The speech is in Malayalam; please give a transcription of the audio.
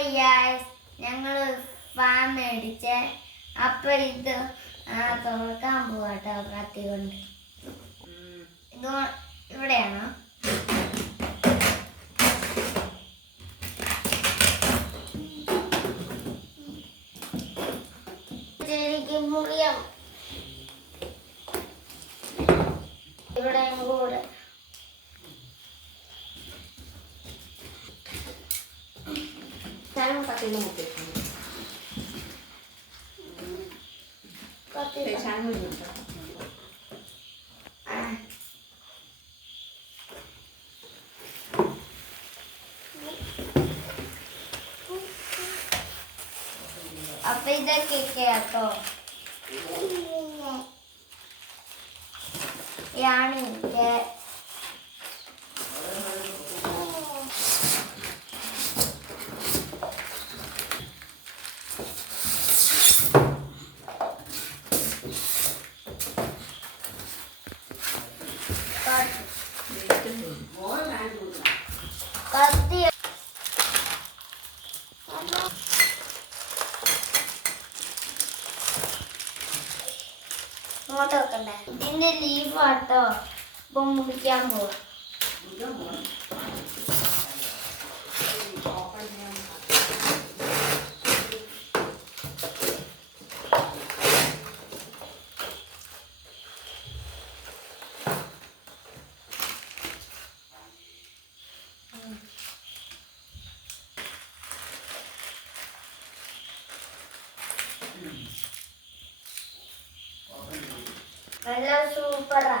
ഹായ് ഗായ്സ്, ഞങ്ങൾ ഫാൻ മേടിച്ച് അപ്പൊ ഇത് തുറക്കാൻ പോവാട്ടോ കത്തി കൊണ്ട്. ഇത് ഇവിടെയാണോ? മുറിയാം ഇവിടെയും കൂടെ. അപ്പൊ ഇതൊക്കെ കേട്ടോ യാണ് ഇതിന്റെ കത്തി ഇങ്ങോട്ട് വെക്കണ്ടേ? ഇതിന്റെ ലീവാട്ടോ. ഇപ്പൊ മുറിക്കാൻ പോവാ. നല്ല സൂപ്പറാ.